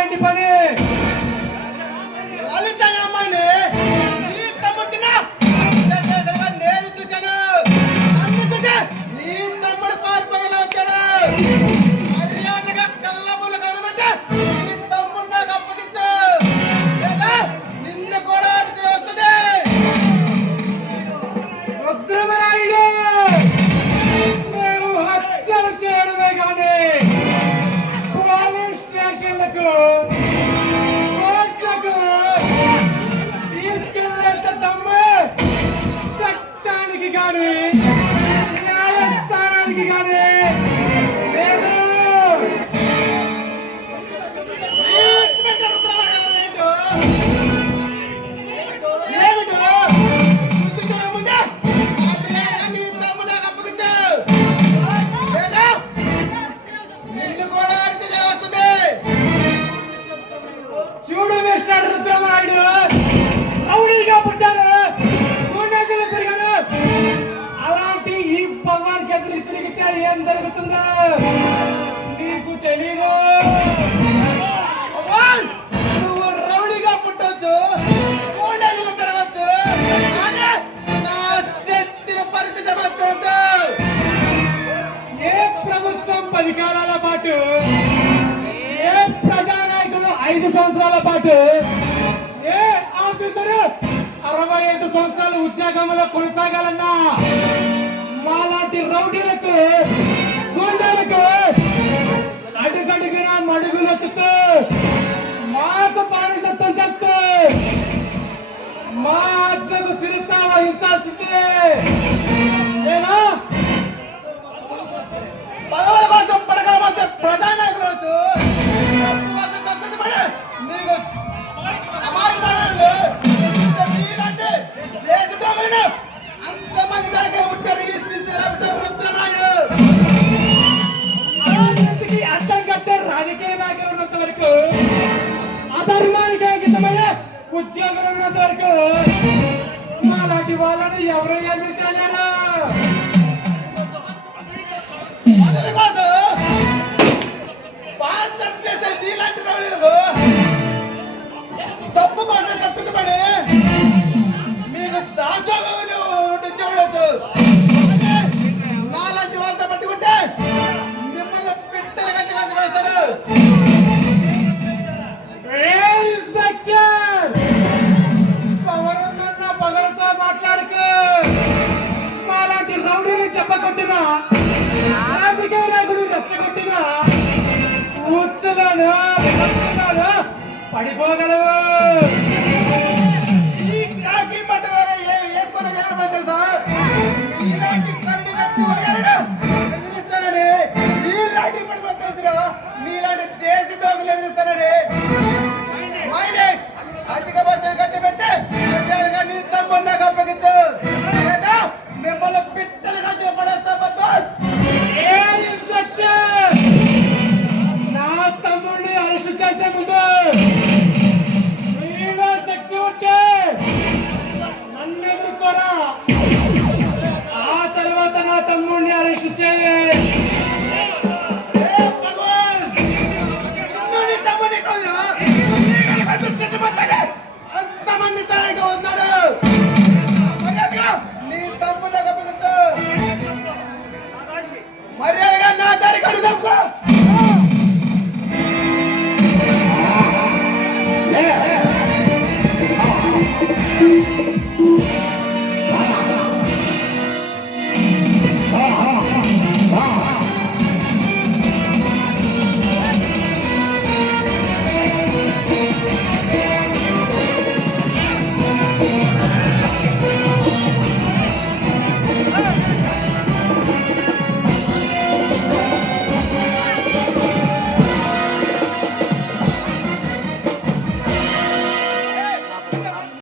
ఏంటి పని? లలిత అనే అమ్మాయిని నీ తమ్ముడు చిన్న నేను చూశాను. నన్ను చూసి నీ తమ్ముడు పారిపోయేలా వచ్చాడు. మర్యాదగా కళ్ళబుల్ల కనబట్టి నీ తమ్ముడు నాకు అప్పగించు, లేదా నిన్ను కూడా అరిచి వస్తుంది. రుద్రమరాయుడు, మేము హత్యలు చేయడమే కానీ పోలీస్ స్టేషన్లకు కోర్టులకు తీసుకెళ్లేంత దమ్ము చట్టానికి కానీ న్యాయస్థానానికి కానీ లేదు. చూడు మిస్టర్ రుద్రమరాయుడు, రౌడీగా పుట్టారు, గుండెలు పెరిగారు. అలాంటి ఈ పవన్ ఎదురు తిరిగితే ఏం జరుగుతుందో నీకు తెలీదు. నువ్వు రౌడీగా పుట్టవచ్చు, గుండెలు పెరగచ్చు, కానీ నా శక్తిని పరిచయించవద్దు. ఏ ప్రభుత్వం 10 కాలాల పాటు, ఏ ప్రజానాయకులు 5 సంవత్సరాల పాటు, ఏ ఆఫీసరు 65 సంవత్సరాలు ఉద్యోగంలో కొనసాగాలన్నా మాలాంటి రౌడీలకు గుండెలకు అడుగడుగున మడుగులెత్తుతూ మాకు బానిసత్వం చేస్తూ మా ఆజ్ఞకు శిరస వహించాల్సిందే. లేదా పదవుల కోసం పడగల మధ్య ప్రజానాయకులు వచ్చు, డబ్బు కోసం కక్కుర్తి పడి నీకు అమాయకులు మీలాంటి లేచి దొంగలను అంతమంది కడకే ఉంటారు. ఈ శ్రీశ్వర రుద్రమరాయుడు అవినీతికి అడ్డం కట్టే రాజకీయ నాయకులు ఉన్నంత వరకు, అధర్మానికి అంకితమయ్యే ఉద్యోగులు ఉన్నంత వరకు మాలాంటి వాళ్ళని ఎవరు ఏమి చేయలేరు. పదవి కోసం భారతదేశ నీలాంటి రౌడీలకు డబ్బు కోసం కక్కుర్తి పడి మీకు దాసోహం ఉండొచ్చు. నాలాంటి వాళ్ళతో పట్టుకుంటే మిమ్మల్ని పిట్టలు కట్టి కలిసి పెడతారు. ఇన్స్పెక్టర్, పవరున్న పగలతో మాట్లాడుకో. మాలాంటి రౌడీని చెప్పకొట్టినా, రాజకీయ నాయకుడు రెచ్చగొట్టినా కూర్చున్నాను పడిపోగలవు. ఈ కాకి బట్టలు వేసుకున్న జనం తెలుసా?